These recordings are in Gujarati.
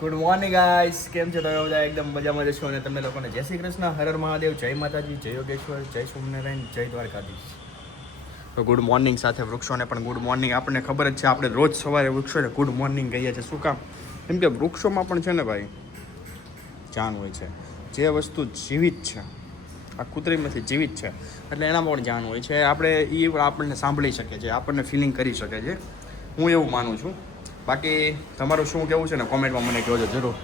ગુડ મોર્નિંગ ગાઈસ, કેમ છો તમે બધા? એકદમ મજામાં જશો અને તમને લોકોને જય શ્રી કૃષ્ણ, હર હર મહાદેવ, જય માતાજી, જય યોગેશ્વર, જય સોમનારાયણ, જય દ્વારકાધીશ. તો ગુડ મોર્નિંગ સાથે વૃક્ષોને પણ ગુડ મોર્નિંગ. આપણને ખબર જ છે, આપણે રોજ સવારે વૃક્ષોને ગુડ મોર્નિંગ કહીએ છીએ. શું કામ? કેમ કે વૃક્ષોમાં પણ છે ને ભાઈ જાન હોય છે. જે વસ્તુ જીવિત છે, આ કૃત્રિમથી જીવિત છે, એટલે એનામાં પણ જાન હોય છે. આપણે એ આપણને સાંભળી શકીએ છીએ, આપણને ફિલિંગ કરી શકે છે. હું એવું માનું છું. બાકી તમારું શું કહેવું છે ને કોમેન્ટમાં મને કહેજો જરૂર.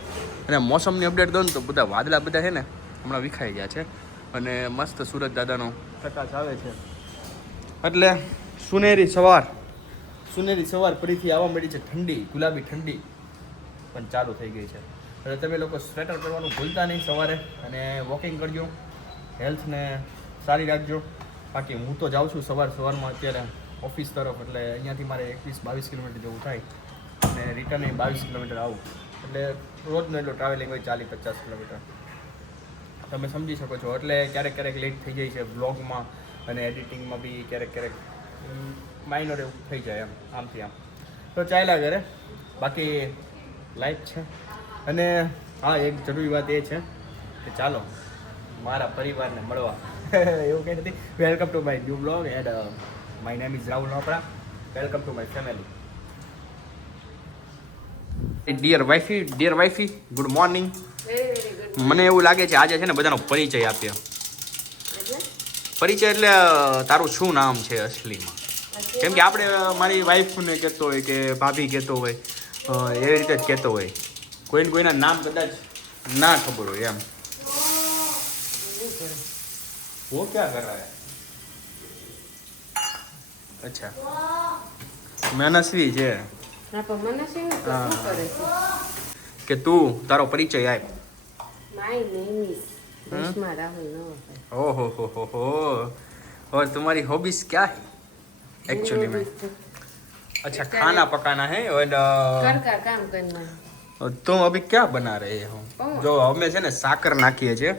અને મોસમની અપડેટ દો ને તો બધા વાદળા બધા છે ને હમણાં વિખાઈ ગયા છે અને મસ્ત સુરત દાદાનો પ્રકાશ આવે છે. એટલે સુનેરી સવાર ફરીથી આવવા મળી છે. ઠંડી, ગુલાબી ઠંડી પણ ચાલુ થઈ ગઈ છે. એટલે તમે લોકો સ્વેટર પહેરવાનું ભૂલતા નહીં સવારે, અને વોકિંગ કરજો, હેલ્થને સારી રાખજો. બાકી હું તો જાઉં છું સવારમાં અત્યારે ઓફિસ તરફ, એટલે અહીંયાથી મારે 21-22 કિલોમીટર જેવું થાય અને રિટર્ન 22 કિલોમીટર આવું, એટલે રોજનો એટલો ટ્રાવેલિંગ હોય 40-50 કિલોમીટર. તમે સમજી શકો છો. એટલે ક્યારેક લેટ થઈ જાય છે બ્લોગમાં અને એડિટિંગમાં બી, ક્યારેક માઇનર એવું થઈ જાય એમ, આમથી આમ તો ચાલ્યા કરે. બાકી લાઈફ છે. અને હા, એક જરૂરી વાત એ છે કે ચાલો મારા પરિવારને મળવા એવું કંઈ નથી. Welcome to my new blog and my name is Rahul Nopara. Welcome to my family. Dear wifey, good morning. મને એવું લાગે છે આજે છે ને બધાનો પરિચય આપીએ. પરિચય એટલે તારું શું નામ છે અસલીમાં? કેમ કે આપણે મારી વાઈફને કહેતો હોય કે ભાભી કહેતો હોય, એવી રીતે જ કહેતો હોય. કોઈના નામ કદાચ ના ખબર હોય એમ. वो क्या कर रहा है? अच्छा, મનસ્વી છે. કે તું તારો પરિચય આપ. My name is Reshma Rahul Nawapar. ओहो हो और तुम्हारी हॉबीज क्या है एक्चुअली में? अच्छा, खाना पकाना है और घर का काम करना. तुम अभी क्या बना रहे हो? जो અમે છે ને સાકર નાખીએ છીએ.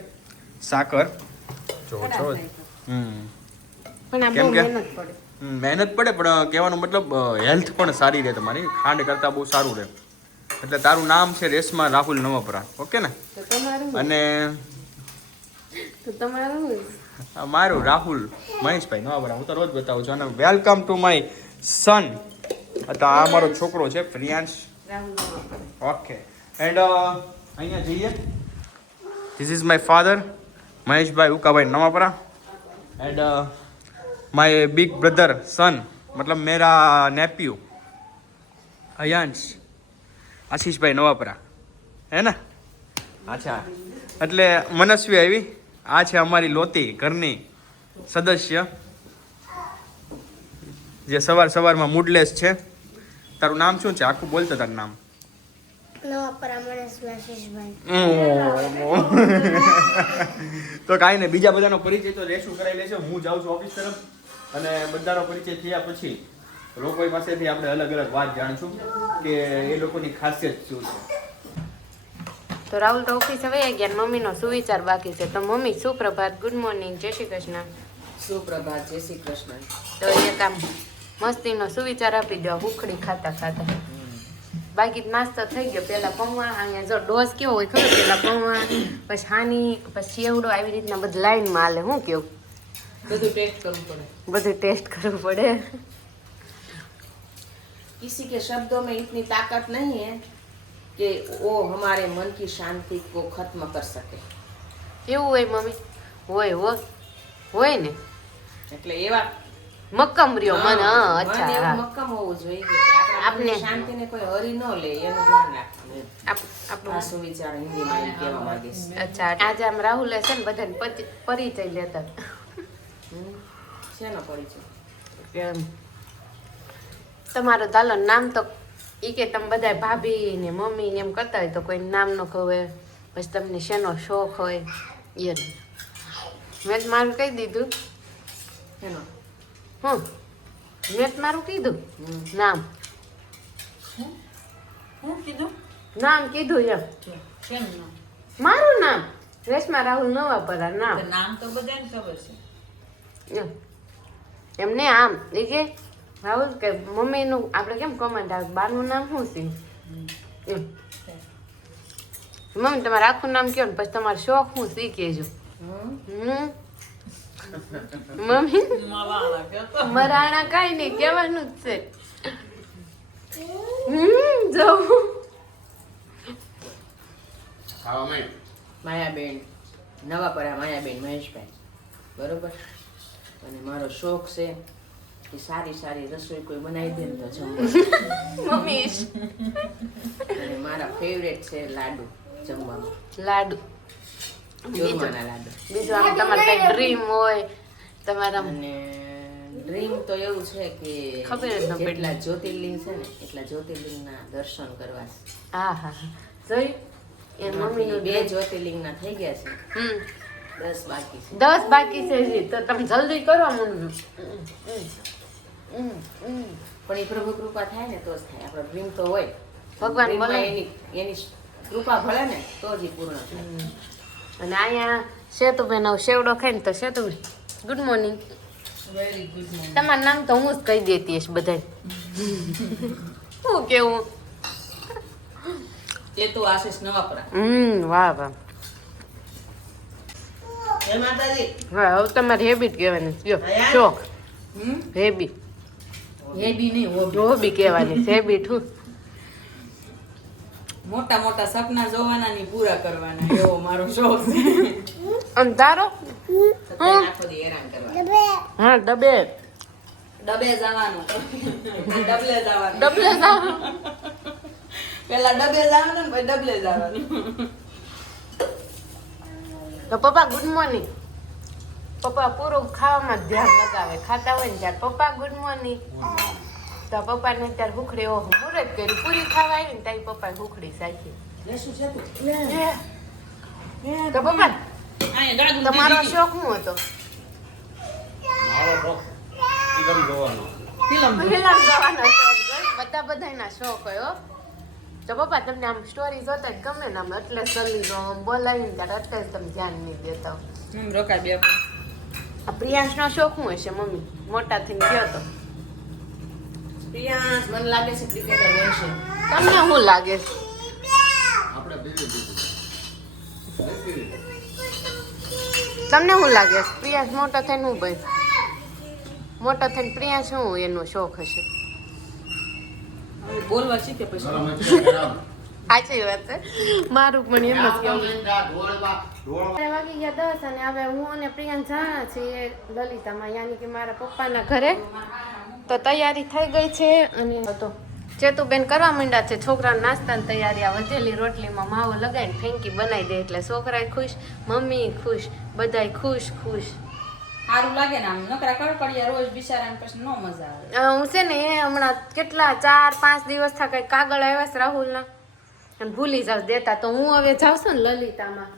સાકર જો પણ આ બહુ કેમ કે મહેનત પડે. મહેનત પડે, પણ કહેવાનો મતલબ હેલ્થ પણ સારી રહે તમારી. ખાંડ કરતાં બહુ સારું રહે. એટલે તારું નામ છે રેશમા રાહુલ નવાપરા, ઓકે ને? તો તમારું અને મારું રાહુલ મહેશભાઈ નવાપરા. હું તો રોજ બતાવું છું. અને વેલકમ ટુ માય સન. તો આ મારો છોકરો છે પ્રિયાંશ. રાહુલ નવાપર. ઓકે, એન્ડ અહીંયા જઈએ. This is my father Maheshbhai Ukabhai Navapara. And my big brother son, मतलब मेरा नेप्यू अयांश आशीषભાઈ નવાપરા, હે ને? અચ્છા, એટલે મનસ્વી આવી. આ છે અમારી લોતી, ઘરની સદસ્ય, જે સવારમાં મૂડલેસ છે. તારું નામ શું છે? આખું બોલતો તારું નામ. તો કાંઈ નહીં, બીજા બધાનો પરિચય તો રેશું કરાવી લેશે. હું જાઉં છું ઓફિસ તરફ, અને બધાનો પરિચય થયા પછી લોકો પાસેથી આપણે અલગ વાત જાણીશું કે એ લોકોની ખાસિયત શું છે. તો રાહુલ તો ઓફિસે વહી ગયા. મમ્મીનો સુવિચાર બાકી છે. તો મમ્મી, સુપ્રભાત, ગુડ મોર્નિંગ, જય શ્રી કૃષ્ણ. સુપ્રભાત, જય શ્રી કૃષ્ણ. તો એક આમ મસ્તીનો સુવિચાર આપી દો, હુખડી ખાતા. બાકી નાસ્તો થઈ ગયો. પેલા પૌવા, અહીંયા જો ડોઝ કેવો હોય ખબર? પેલા પૌવા, પછી હાની, પછી સેવડો, આવી રીતના બધી લાઈનમાં હાલે. શું કેવું? બધું ટેસ્ટ કરવું પડે. બધું ટેસ્ટ કરવું પડે. किसी के शब्दों में इतनी ताकत नहीं है कि वो हमारे मन की शांति को खत्म कर सके. એવું હોય મમ્મી? હોય ને, એટલે એવા મક્કમ રહ્યો મન. હા, મન અચ્છા, એવું હા. મક્કમ હોવું જોઈએ કે આપણી આપને- શાંતિને કોઈ હરી ન લે, એનું ધ્યાન રાખવું. આ આપણું સુવિચાર હિન્દીમાં એમ કહેવા માંગીશ. અચ્છા, આજે આમ રાહુલે છે ને બધાને પરિચય લેતા. શેનો પરિચય? એમ તમારું ચાલો નામ તો ઈ કે તમે બધા ભાભી ને મમ્મી ને એમ કરતા હોય તો કોઈ નામ ન ખબર, પછી તમને શેનો શોખ હોય એ. મેં તો મારું કહી દીધું. શેનો? મેં તો મારું કીધું નામ. શું કીધું? નામ કીધું એમ. કેમ નામ? મારું નામ રેશમા રાહુલ નવાપરા નામ. નામ તો બધાને ખબર છે. એમને આમ એ કે રાહુલ કે મમ્મીનું આપણે કેમ કમેન્ટ આવે, બારનું નામ શું છે એમ. મમ્મી તમારું આખું નામ કયો ને પછી તમારો શોખ હું શી કહેજો. મમ્મી મરાણા કાંઈ નહીં કહેવાનું જ છે. જવું માયાબેન નવાપરા, માયાબેન મહેશભાઈ, બરોબર. અને મારો શોખ છે કે સારી સારી રસોઈ કોઈ બનાવી દે ને તો જમવા. મમ્મી અને મારા ફેવરેટ છે લાડુ જમવામાં, લાડુ. ચૂરમાના લાડુ. બીજું આમ તમારે કઈ ડ્રીમ હોય તમારા? અને ડ્રીમ તો એવું છે કે ખબર જ ન પડી. જેટલા જ્યોતિર્લિંગ છે ને એટલા જ્યોતિર્લિંગના દર્શન કરવા છે. હા હા જોયું એ મમ્મીનું 2 જ્યોતિર્લિંગના થઈ ગયા છે, 10 બાકી છે. 10 બાકી છે જી, તો તમે જલ્દી કરો મમ્મી. પણ એ પ્રભુ કૃપા થાય ને તો જ થાય. આપણો ડ્રીમ તો હોય, ભગવાન Dream માં બોલે. એની કૃપા ભળે ને તો જ ઈ પૂર્ણ થાય. અને અહીંયા સેતુબેન આવું સેવડો ખાઈને તો Setuben good morning. Very good morning. તમારું નામ તો હું જ કહી દેતી હશ બધાય. શું કેવું? એ તો આશીષ નવાપરા. વાહ વાહ. હે માતાજી. હા હવે તમારી હેબિટ કહેવાની જો શોખ હેબિટ એ બી નહીં હોબી. હોબી કહેવાની હેબિટ હું મોટા મોટા સપના જોવાના ની પૂરા કરવાના એવો મારો શોખ છે. અને તારો? આખો દી હેરાન કરવા. હા ડબે ડબે જવાનું. ડબલે જવાનું. ડબલે જાવ. પેલા ડબે જવાનું ને પછી ડબલે જવાનું. તો પપ્પા ગુડ મોર્નિંગ. પપ્પા પૂરું ખાવામાં જ ધ્યાન લગાવે. ખાતા હોય ને ત્યારે પપ્પા ગુડ મોર્નિંગ. તો પપ્પાને ત્યારે હુખડી ઓહો મુરત કરી પૂરી ખાવા આવી ને તારી પપ્પાએ હુખડી સાચી. લેશું છે તું. તો પપ્પા આયા ગાડું તમારો શોખ શું હતો? ફિલ્મ ફિલ્મ જોવાનો શોખ હોય. બધાના શોખ હોય હો. તો પપ્પા તમને આમ સ્ટોરી જોતા જ ગમે ને આમ એટલે સલી જો આમ બોલાવીને ત્યારે અત્યારે તમે ધ્યાન નહીં દેતા હો. રોકાય બે. આ પ્રિયાંશનો શોખ શું હશે મમ્મી? મોટા થઈને ગયો તો પ્રિયાંશ મને લાગે છે ક્રિકેટર હોય છે. તમને શું લાગે છે? તમને શું લાગે છે પ્રિયાંશ મોટો થઈને હું ભાઈ મોટો થઈને પ્રિયાંશ શું એનો શોખ હશે? હવે બોલવા શીખે પછી. સાચી વાત છે. મારું પણ એમ જ કેવું. વાગી ગયા 10 અને હવે હું અને પ્રિયાંશ જાણા છીએ લલિતામાં, યાની કે મારા પપ્પાના ઘરે. તો તૈયારી થઈ ગઈ છે અને તો ચેતુબેન કરવા માંડ્યા છે છોકરાના નાસ્તાની તૈયારી. આ વધેલી રોટલીમાં માવો લગાવીને ફેંકી બનાવી દે એટલે છોકરાએ ખુશ, મમ્મી ખુશ, બધાય ખુશ ખુશ. સારું લાગે ને આમ નકરા કડકડિયા રોજ બિચારાને પછી નો મજા આવે. હું છે ને એ હમણાં કેટલા 4-5 દિવસ થા કઈ કાગળ આવ્યા છે રાહુલના અને ભૂલી જાવ દેતા. તો હું હવે જાઉં છું ને લલિતામાં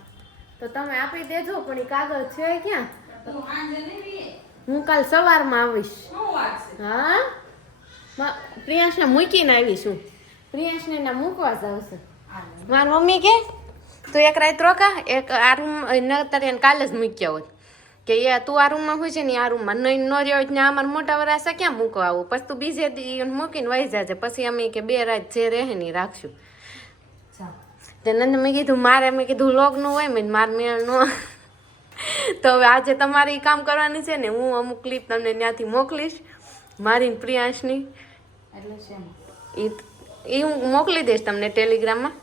તો તમે આપી દેજો. પણ એ કાગળ છે ક્યાં? હું કાલ સવારમાં આવીશ. હા પ્રિયાંશને મૂકીને આવીશું. પ્રિયાંશને ના મૂકવા જાવ છે. મારી મમ્મી કે તું એક રાત રોકા, એક આ રૂમ નતર એને કાલે જ મૂક્યા હોત કે એ તું આ રૂમમાં હોય છે ને આ રૂમમાં નહીં ન રહ્યો હોય ને અમારા મોટા વરાસા ક્યાં મૂકવા આવું? પછી તું બીજે દી મૂકીને વહી જાજે. પછી અમે કે 2 રાત જે રહે ને એ રાખશું. તે નંદ મેં કીધું મારે મેં કીધું લોગનું હોય મેં માર મેળ નો. તો હવે આજે તમારે એ કામ કરવાની છે ને. હું અમુક ક્લિપ તમને ત્યાંથી મોકલીશ મારી પ્રિયાંશની. એ હું મોકલી દઈશ તમને ટેલિગ્રામમાં.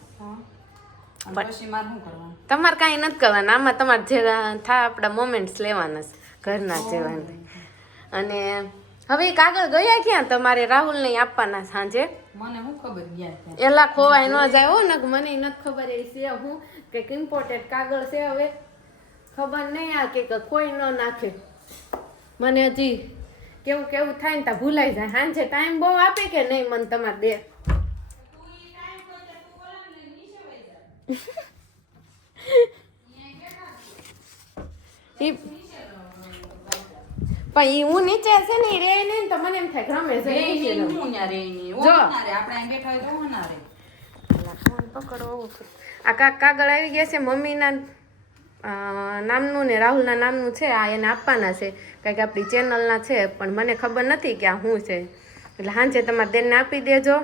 તમારે કાંઈ નથી કરવાનું. આમાં તમારે જે થાય આપણા મોમેન્ટ્સ લેવાના છે ઘરના જેવાના. અને હવે એ કાગળ ગયા ક્યાં? તમારે રાહુલને આપવાના સાંજે. મને શું ખબર ગયા એલા ખોવાય ન જાય હો ને. મને નથી ખબર એ છે હું કે ઇમ્પોર્ટેડ કાગળ છે. હવે ખબર નહીં આ કે કોઈ ન નાખે. મને હજી કેવું કેવું થાય ને ત્યાં ભૂલાઈ જાય. સાંજે ટાઈમ બહુ આપે કે નહીં મને તમારે દે? પણ ઈ હું નીચે છે ને રે નહીં તો મને એમ થાય ગમે છે. પકડો આ કાગળ આવી ગયા છે મમ્મીના નામનું ને રાહુલના નામનું છે. આ એને આપવાના છે કારણ કે આપણી ચેનલના છે. પણ મને ખબર નથી કે આ શું છે એટલે સાંજે તમારે બેનને આપી દેજો.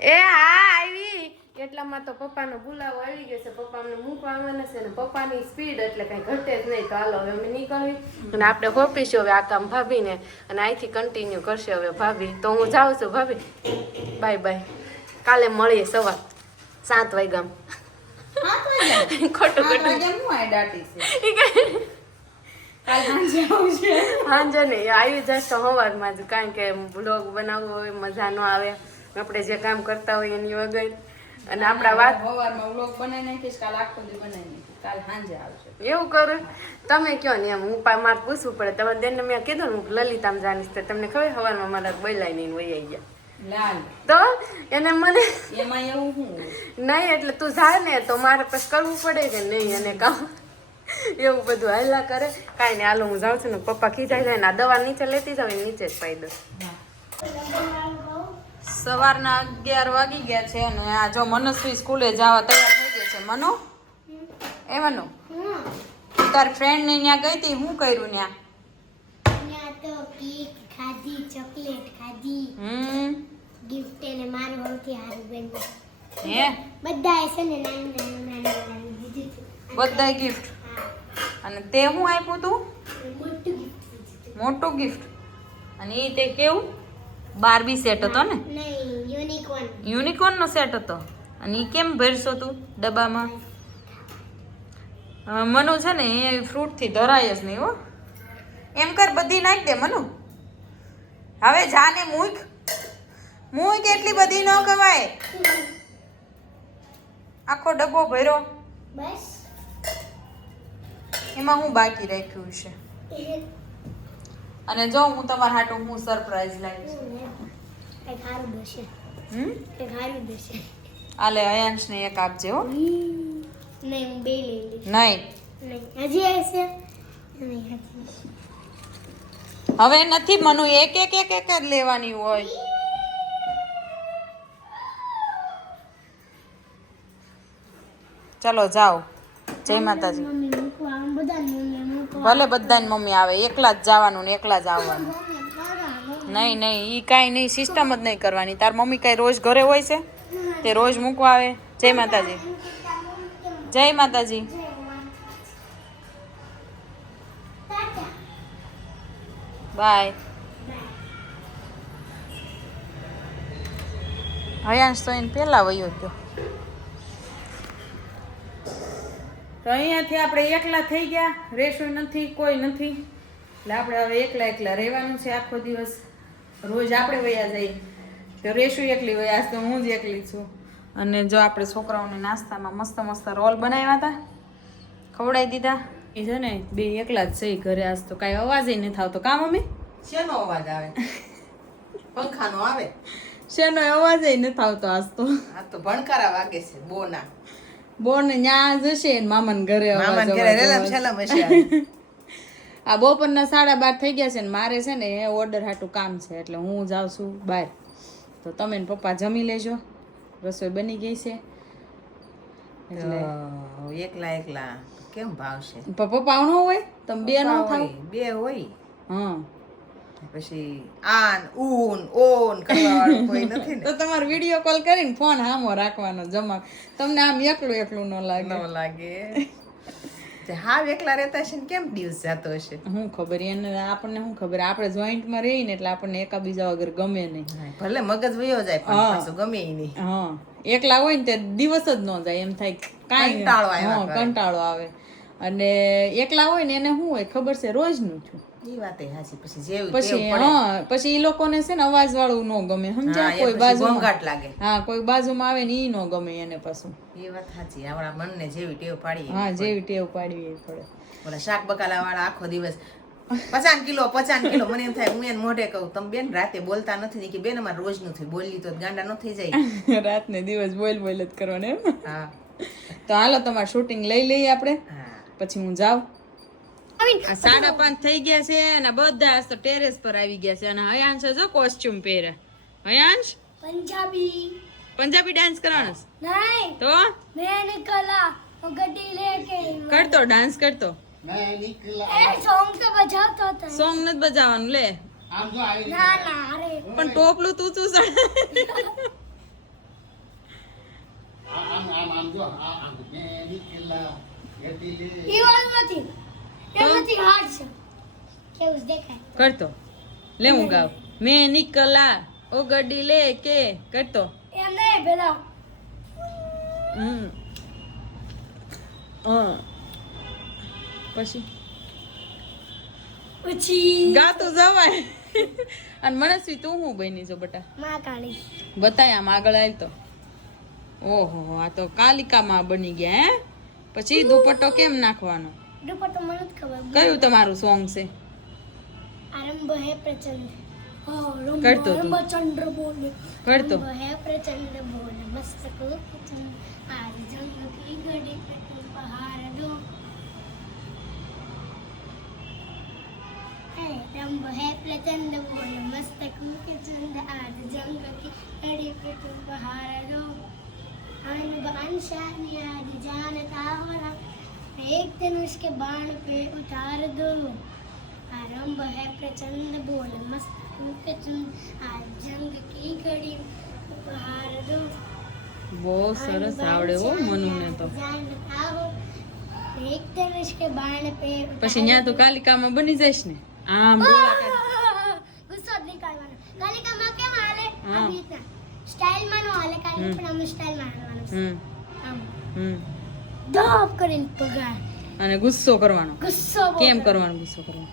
એ હા આવી એટલામાં તો પપ્પાનો બોલાવો આવી ગયો છે. પપ્પા અમને મૂકવા આવવાના છે ને પપ્પાની સ્પીડ એટલે કઈ ઘટે જ નહીં. તો હાલો હવે અમે નીકળવી અને આપણે હોપીશું હવે આ કામ ભાભીને અને અહીંથી કન્ટિન્યુ કરશે હવે ભાભી. તો હું જાઉં છું ભાભી. Bye bye. કાલે મળીએ સવાર 7 વાગ્યામાં. ખોટું હાંજે નહીં આવી જશે તો સવારમાં જ, કારણ કે બ્લોગ બનાવવો હોય મજા ન આવે આપણે જે કામ કરતા હોય એની વગર. અને આપણા વાત સવારમાં વ્લોગ બનાવી નાખીશ, કાલ આખો દી બનાવી નાખીશ, કાલ સાંજે આવશે. એવું કરું તમે કયો ને એમ હું મારે પૂછવું પડે. તમારે બેનને મેં કીધું ને હું લલિતામાં જાણીશ તો તમને ખબર સવારમાં મારા બોલાઈ નહીં વહી આવી ગયા લાલ તો એને મને એમાં એવું શું નહીં એટલે તું જા ને તો મારે પછી કરવું પડે કે નહીં અને કામ એવું બધું હાલ્યા કરે. કાંઈ નહીં હાલો હું જાઉં છું ને પપ્પા ખીજાઈ જાય ને આ દવા નીચે લેતી જાવ નીચે જ પાઈ દો. સવારના 11 વાગી ગયા છે અને આ જો મનસ્વી સ્કૂલે જવા તૈયાર થઈ ગઈ છે. મનો એ મનો તાર ફ્રેન્ડ ને ત્યાં ગઈ હતી, શું કર્યું ત્યાં? તો કેક ખાધી, ચોકલેટ ખાધી, ગિફ્ટ એને મારું સૌથી સારું બન્યું. હે બધાએ છે ને નાનું દીધું હતું. બધાય ગિફ્ટ. અને તે શું આપ્યું તું? મોટું gift દીધું. મોટું ગિફ્ટ. અને એ તે કેવું? બાર્બી સેટ હતો ને? નહીં, યુનિકોર્ન. યુનિકોર્ન નો સેટ હતો. અને એ કેમ ભરશો તું ડબ્બામાં? મનુ છે ને એ ફ્રૂટ થી ધરાય જ નહીં હો. એમ કર બધી નાખ દે મનુ. હવે જાને મૂક એટલી બધી ન કવાય. આખો ડબ્બો ભર્યો. બસ એમાં હું બાકી રાખ્યું છે. અને જો હું તમારા હાટુ હું સરપ્રાઈઝ લાવીશ. કંઈક સારું દશે. કંઈક સારું દશે. આલે અયાંશ ને એક આપજે હો. નહીં, હું બે લઈ લઈશ. નહીં નહીં, હજી હશે. નહીં, હજી. હવે નથી મનુ, એક જ લેવાની હોય. ચલો જાઓ. જય માતાજી. મમ્મી મૂકવા આમ બધાને મમ્મી મૂકવા. ભલે બધાની મમ્મી આવે, એકલા જ જવાનું ને એકલા જ આવવાનું. મમ્મી બરાબર. નહીં ઈ કાંઈ નહીં, સિસ્ટમ જ નહીં કરવાની. તાર મમ્મી કાંઈ રોજ ઘરે હોય છે તે રોજ મૂકવા આવે. જય માતાજી. જય માતાજી. બાય. હયાંશ તો એને પહેલા વયો ગયો. તો અહીંયાથી આપણે એકલા થઈ ગયા. રેશું નથી, કોઈ નથી, એટલે આપણે હવે એકલા રહેવાનું છે આખો દિવસ. રોજ આપણે વયા જઈએ તો રેશું એકલી વયા, આજ તો હું જ એકલી છું. અને જો આપણે છોકરાઓને નાસ્તામાં મસ્ત મસ્ત રોલ બનાવ્યા હતા, ખવડાવી દીધા. એ છે ને બે એકલા જ છે ઘરે. આજ તો કાંઈ અવાજ નથી આવતો. કા મમ્મી? શેનો અવાજ આવે? પંખાનો આવે. શેનો અવાજ નથી આવતો આજ તો. આ તો ભણકારા વાગે છે બોના. બોન ન્યા જશે ને મામાને ઘરે અવાજ મામાને ઘરે રેલમ છેલમ હશે આ. આ બપોરના 12:30 થઈ ગયા છે ને મારે છે ને એ ઓર્ડર હાટું કામ છે એટલે હું જાઉં છું બહાર. તો તમે ને પપ્પા જમી લેજો, રસોઈ બની ગઈ છે. એટલે તો એકલા કેમ ભાવશે? પપ્પા ન હોય તમે બે ન થાવ? બે હોય. હા પછી આન ઊન ઓન કરવા વાળું કોઈ નથી ને. તો તમારે વિડીયો કોલ કરીને ફોન હામો રાખવાનો જમા. તમને આમ એકલું ન લાગે? ન લાગે. હાવ એકલા રહેતા છે ને કેમ દિવસ જતો હશે? શું ખબર એને, આપણને શું ખબર. આપણે જોઈન્ટમાં રહીને એટલે આપણને એકાબીજા વગર ગમે નહીં. ભલે મગજ વયો જાય પણ પાછું ગમે નહીં. હા એકલા હોય ને તે દિવસ જ ન જાય, એમ થાય કાંઈ કંટાળો આવ્યા કરે. કંટાળો આવે. અને એકલા હોય ને એને શું હોય ખબર છે, રોજનું છું. ઈ વાતે હાચી. પછી જેવું પછી હા પછી ઈ લોકોને છે ને અવાજ વાળું ન ગમે, સમજ્યા? કોઈ બાજુ ઘોંઘાટ લાગે. હા કોઈ બાજુમાં આવે ને ઈ ન ગમે એને પાછું. એ વાત સાચી. આપણા મનને જેવી ટેવ પાડી હા જેવી ટેવ પાડવી પડે. ઓલા શાક બકાલા વાળા આખો દિવસ 50 કિલો મને એમ થાય, હું એને મોઢે કહું તમે બેન રાતે બોલતા નથી ને કે બેન અમારે રોજ નું થયું, બોલી તો ગાંડા ન થઈ જાય. રાત ને દિવસ બોલ જ કરવાનું એમ. હા તો હાલો તમારે શૂટિંગ લઈ લઈએ આપણે, હા. પછી હું જાઉં. 5:30 થઈ ગયા છે અને બધા આજ તો ટેરેસ પર આવી ગયા છે. અને હયાંશ જો કોસ્ટ્યુમ પહેરે. હયાંશ પંજાબી ડાન્સ કરવાનો છે? નહીં, તો મેં निकला वो गड्डी लेके કરતો ડાન્સ કરતો. ए सॉन्ग तो बजाता था સોંગ નથી બજાવવાનું લે. ना अरे પણ ટોપલું તું ઈ વાળું નથી. એમ નથી હાર્ડ છે. કેવું દેખાય? કરતો લે હું ગાવ મેં નિકલા ઓ ગડી લે કે કરતો એમ નહીં પેલા પછી પછી ગાતું જવાય અને મનસ્વી તું હું બની છો બટા માં કાળી બતાય આમ આગળ આવ તો ઓહો આ તો કાલિકામાં બની ગયા હે પછી દુપટ્ટો કેમ નાખવાનો દુપટ્ટો મને જ ખબર. કયું તમારું સોંગ છે આરંભ હે પ્રચંડ. કરતો તું. આરંભ ચંદ્ર બોલે. કરતો આરંભ હે પ્રચંડ બોલે. મસ્તક પ્રચંડ. આજ જંગ કી ઘડી पे तुम पहाड़ दो. आरंभ है प्रचंड बोले. मस्तक प्रचंड. आज जंग की घड़ी पे तुम पहाड़ दो. आन बान शानी आज जानता हो ना. एक धनुष के बाण पे उतार दो. आरंभ है प्रचंड बोल मस्त प्रचंड. आज जंग की घड़ी उपहार दो. બહુ સરસ આવડે હો મનુને તો जानता हो. एक धनुष के बाण पे પછી ન્યા તું કાલિકામાં બની જઈશ ને આમ ગોળાકાર. ગુસ્સો જ નીકાળવાનો. કાલિકામાં કેમ હાલે? હા. આવી રીતના સ્ટાઇલમાં નો હાલે. કાલિકા પણ આમ સ્ટાઇલમાં હાલવાનું છે. હમ આમ હમ ધોપ કરીને પગાર. અને ગુસ્સો કરવાનો ગુસ્સો બહુ કેમ કરે. કરવાનો ગુસ્સો કરવાનો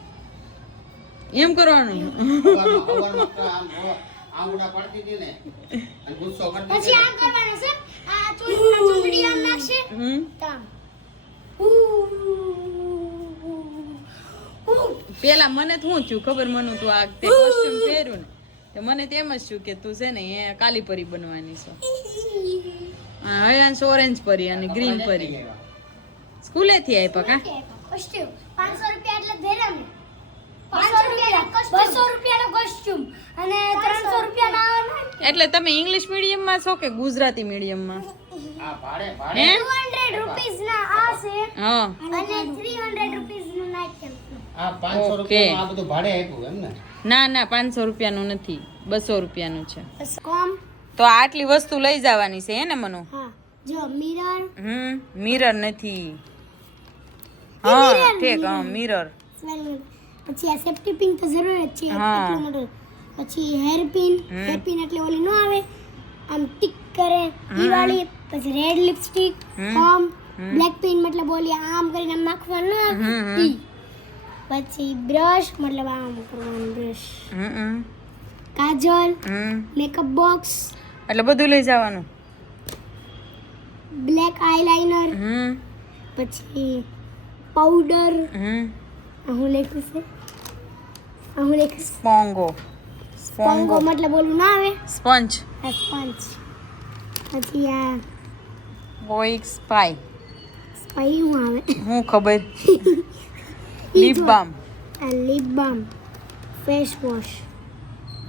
એમ કરવાનું પછી આમ કરવાનું છે. આ ચૂંટણી આમ નાખશે. હમ તામ પેલા મને તો શું થયું ખબર મનુ તું આ તે કોસ્ટ્યુમ પહેર્યું ને તો મને તેમ જ થયું કે તું છે ને એ કાલી પરી બનવાની છો હયાંશ ઓરેન્જ પરી અને ગ્રીન પરી સ્કૂલે થી આપ્યા કા કોસ્ટ્યુમ 500 રૂપિયા એટલે ધેરા ને 500 રૂપિયાનો કોસ્ટ્યુમ અને 300 રૂપિયાના એટલે તમે ઇંગ્લિશ મીડિયમ માં છો કે ગુજરાતી મીડિયમ માં હે 200 રૂપીસ ના આ છે હા અને 300 રૂપીસ નું નાઇટ કેમ્પ. આ 500 રૂપિયાનું આ બધું ભાડે આપ્યું એમ ને? ના ના 500 રૂપિયાનું નથી 200 રૂપિયાનું છે કોમ તો આટલી વસ્તુ લઈ જવાની છે હે ને મનુ હા જો મિરર મિરર નથી હા ઠીક હા મિરર પછી આ સેફ્ટી પિન તો જરૂર જ છે હા. એટલું મોટું. પછી હેરપિન એટલે ઓલી નો આવે આમ ટિક કરે ઈ વાળી. પછી રેડ લિપસ્ટિક કોમ બ્લેક પિન મતલબ ઓલી આમ કરીને આમ નાખવાનું ના આવે ઈ. પછી બ્રશ મતલબ આમ કરવાનું બ્રશ. કાજલ મેકઅપ બોક્સ એટલે બધું લઈ જવાનું બ્લેક આઈલાઇનર પછી પાવડર હું લખ્યું છે સ્પોંગો સ્પોંગો મતલબ ઓલું ના આવે સ્પંજ આ સ્પંજ. પછી આ બોઇક સ્પાઈ સ્પાઈ હું આવે હું ખબર લિપ બામ આ લિપ બામ ફેસ વોશ.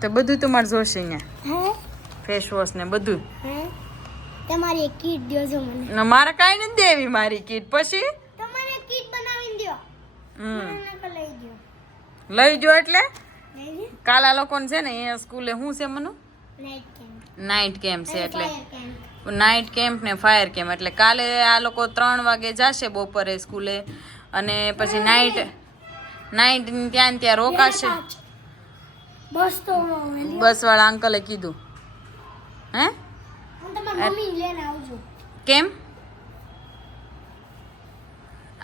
તો બધું તમારે જોશે અહીંયા હે ફેસ વોશ ને બધું હે તમારી એક કીટ દેજો મને. ને મારે કાંઈ નથી દેવી મારી કીટ પછી તમારે કીટ બનાવીને દ્યો. હમ મને નકર લઈ દ્યો. લઈ જો એટલે લઈ દે કાલા લોકોને છે ને એ સ્કૂલે શું છે Manu night camp night camp છે એટલે ફાયર કેમ્પ. નાઇટ કેમ્પ ને ફાયર કેમ્પ એટલે કાલે આ લોકો 3 વાગે જશે બપોરે સ્કૂલે અને પછી નાઇટ ત્યાં રોકાશે બસ તો બસ વાળા અંકલે કીધું હે હું તમારી મમ્મી લઈને આવજો. કેમ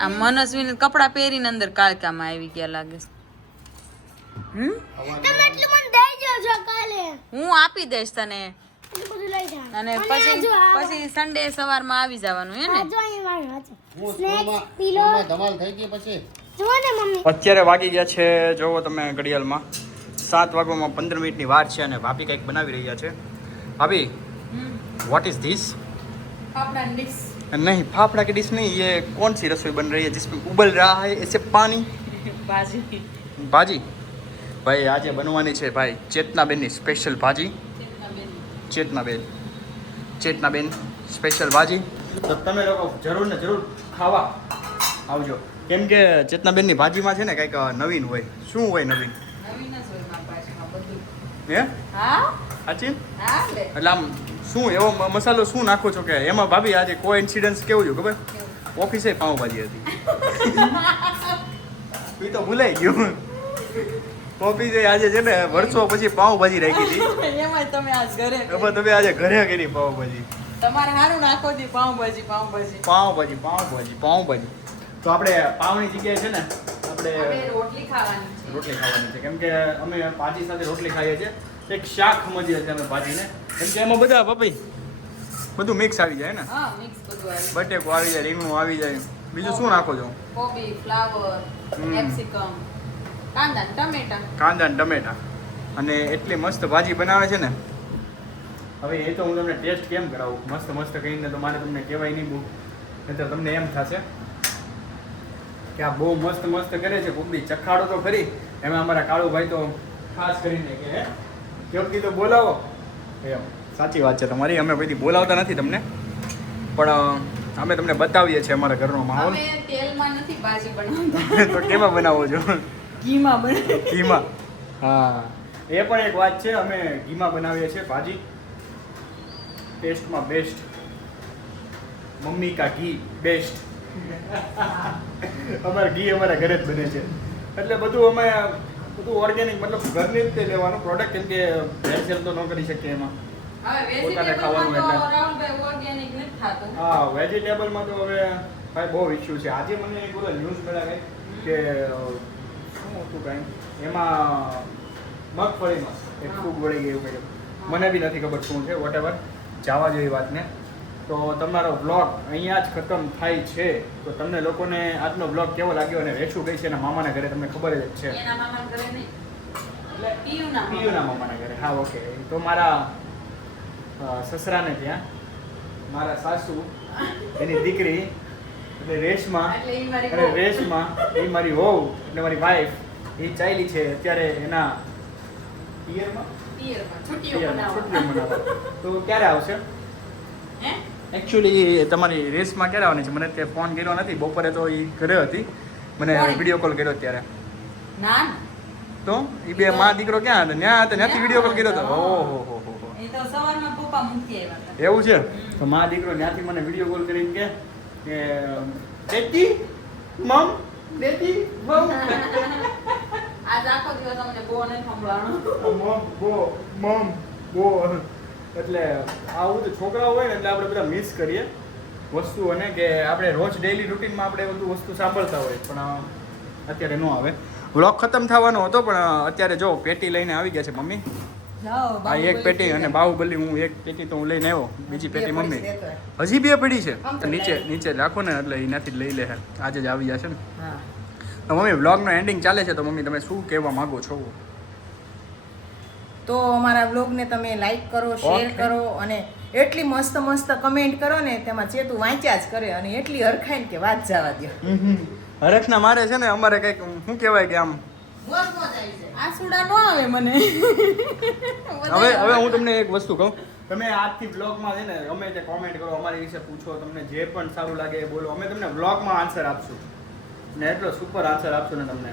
આ મનસ્વીને કપડા પહેરીને અંદર કાળકામાં આવી ગયા લાગે છે તમે એટલું મને દઈ દેજો કાલે. હું આપી દઈશ તને એટલું બધું લઈ જાવ. અને પછી સન્ડે સવારમાં આવી જવાનું હે ને આ જો અહીં મારું હાથ. હું સ્નેક્સ સ્કૂલમાં પીલો ધમાલ થઈ ગઈ પછી જો ને મમ્મી. અત્યારે વાગી ગયા છે જોવો તમે ઘડિયાળમાં 7 વાગવામાં 15 મિનિટની વાર છે અને ભાભી કંઈક બનાવી રહ્યા છે. ભાભી व्हाट इज दिस? આપણા ડિશ नहीं फाफड़ा की डिश नहीं, ये कौन सी रसोई बन रही है जिसमें उबल रहा है ऐसे पानी? ભાજી भाजी भाई આજે બનવાની છે ભાઈ ચેતનાબેનની સ્પેશિયલ ભાજી. ચેતનાબેન સ્પેશિયલ ભાજી. તો તમે લોકો જરૂર ને જરૂર ખાવા આવજો કેમ કે ચેતનાબેનની ભાજીમાં છે ને કંઈક નવીન હોય. શું હોય નવીન? નવીન જ હોય મારા ભાજીમાં બધું હે હા સાચી હા લે એટલે આમ શું એવો મસાલો શું નાખો છો કે એમાં ભાભી આજે કોઈ ઇન્સિડન્સ કેવું છે ખબર ઓફિસે પાઉંભાજી હતી એ તો ભૂલાઈ ગયું ઓફિસે આજે છે ને વર્ષો પછી પાઉંભાજી રાખી હતી એમાં તમે આજ ઘરે એમાં તમે આજે ઘરે કરી પાઉંભાજી તમારે સારું નાખો દી પાઉંભાજી પાઉંભાજી તો આપણે પાવની જગ્યાએ છે ને આપણે રોટલી ખાવાની છે રોટલી ખાવાની છે કેમ કે અમે ભાજી સાથે રોટલી ખાઈએ છીએ એક શાક સમજીએ છીએ અમે ભાજીને કેમ કે એમાં બધા પપઈ બધું મિક્સ આવી જાય ને હા મિક્સ બધું આવી બટેકો આવી જાય રીંગણું આવી જાય બીજું શું નાખો છો કોબી ફ્લાવર કેપ્સિકમ કાંદા ને ટમેટા કાંદા ને ટમેટા અને એટલી મસ્ત ભાજી બનાવે છે ને હવે એ તો હું તમને ટેસ્ટ કેમ કરાવું મસ્ત મસ્ત કહીને તો મારે તમને કહેવાય નહીં બહુ નહીં તો તમને એમ થશે કે આ બહુ મસ્ત મસ્ત કરે છે કોબી ચખાડો તો ખરી એમાં અમારા કાળુભાઈ તો ખાસ કરીને કે કેમ કીધું બોલાવો એમ સાચી વાત છે તમારી અમે કોઈથી બોલાવતા નથી તમને પણ અમે તમને બતાવીએ છીએ અમારા ઘરનો માહોલ અમે તેલમાં નથી ભાજી બનાવતા તો કેમાં બનાવો છો ઘીમાં બનાવી ઘીમાં હા એ પણ એક વાત છે અમે ઘીમાં બનાવીએ છીએ ભાજી ટેસ્ટમાં બેસ્ટ મમ્મી કા ઘી બેસ્ટ અમારા ઘી અમારા ઘરે જ બને છે એટલે બધું ઓર્ગેનિક મતલબ ઘરની જ તે લેવાનું પ્રોડક્ટ કેમ કે ભેળસેળ તો ન કરી શકીએ એમાં હવે પોતાને ખાવાનું વેજીટેબલમાં તો એટલે. રાહુલભાઈ ઓર્ગેનિક નથી ખાતું હા વેજીટેબલમાં તો હવે ભાઈ બહુ ઇશ્યુ છે આજે મને એક બોલો ન્યૂઝ મળ્યા કે શું હતું કાંઈ એમાં મગફળીમાં એક ફૂગ વળી ગયું કંઈક મને બી નથી ખબર શું છે વોટ એવર જવા જેવી વાત ને તો તમારો બ્લોગ અહીંયા જ ખતમ થાય છે તો તમને લોકોને આજનો બ્લોગ કેવો લાગ્યો અને રેશું ગઈ છે એના મામાના ઘરે તમને ખબર જ છે એના મામાના ઘરે નહીં એટલે પીયુના પીયુના મામાના ઘરે હા ઓકે તો મારા સસરાને ત્યાં મારા સાસુ એની દીકરી એટલે રેશમા એટલે ઈ મારી અને વહુ. રેશમા એ મારી વહુ એટલે મારી વાઈફ એ ચાલી છે અત્યારે એના પિયરમાં પિયરમાં છુટ્ટીઓ પિયરમાં બનાવવા છુટ્ટીઓ મનાવવા તો ક્યારે આવશે હે એકચ્યુઅલી તમારી રેસમાં ક્યારે આવવાની છે મને તે ફોન કર્યો નથી બપોરે તો એ ઘરે હતી મને કોણે? વિડીયો કોલ કર્યો ત્યારે ના તો એ બે માં દીકરો ક્યાં હતા ત્યાં હતા ત્યાંથી વિડીયો કોલ કર્યો હતો ઓહો હો હો એ તો સવારમાં પપ્પા મૂકી આવ્યા હતા એવું છે તો માં દીકરો ત્યાંથી મને વિડીયો કોલ કરીને કે ડેડી મમ ડેડી મમ આજ આખો દિવસ અમને બહુ નહીં સંભળાણું મમ બો એટલે આવું તો છોકરાઓ હોય ને એટલે આપણે બધા મિસ કરીએ વસ્તુઓને કે આપણે રોજ ડેઈલી રૂટીનમાં આપણે બધું વસ્તુ સાંભળતા હોય પણ અત્યારે ન આવે વ્લોગ ખતમ થવાનો હતો પણ અત્યારે જો પેટી લઈને આવી ગયા છે મમ્મી જાઓ આ એક પેટી અને બાહુબલી હું એક પેટી તો હું લઈને આવ્યો બીજી પેટી મમ્મી હજી બે પડી છે તો નીચે રાખો ને એટલે એનાથી જ લઈ લે આજે જ આવી જશે ને હા તો મમ્મી વ્લોગનો એન્ડિંગ ચાલે છે તો મમ્મી તમે શું કહેવા માંગો છો તો અમારા બ્લોગને તમે લાઈક કરો શેર Okay. કરો અને એટલી મસ્ત મસ્ત કમેન્ટ કરો ને તેમાં ચેતું વાંચ્યા જ કરે અને એટલી હરખાઈને કે વાત જવા દો હરેકના મારે છે ને અમારે કંઈક શું કહેવાય કે આમ આસુડા ન આવે મને હવે હું તમને એક વસ્તુ કહું તમે આજથી બ્લોગમાં છે ને ગમે તે કોમેન્ટ કરો અમારી વિશે પૂછો તમને જે પણ સારું લાગે એ બોલો અમે તમને બ્લોગમાં આન્સર આપશું ને એટલો સુપર આન્સર આપશું ને તમને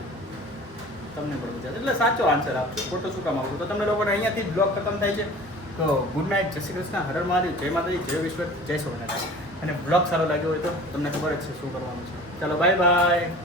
પણ વિચાર એટલે સાચો આન્સર આપશું ખોટો શું કામ આપશું તો તમને લોકોને અહીંયાથી જ બ્લોગ ખતમ થાય છે તો ગુડ નાઇટ જય શ્રી કૃષ્ણ હર હર મહાદેવ જય માતાજી જય વિશ્વ જય સોમનાથ અને બ્લોગ સારો લાગ્યો હોય તો તમને ખબર જ છે શું કરવાનું છે ચાલો બાય બાય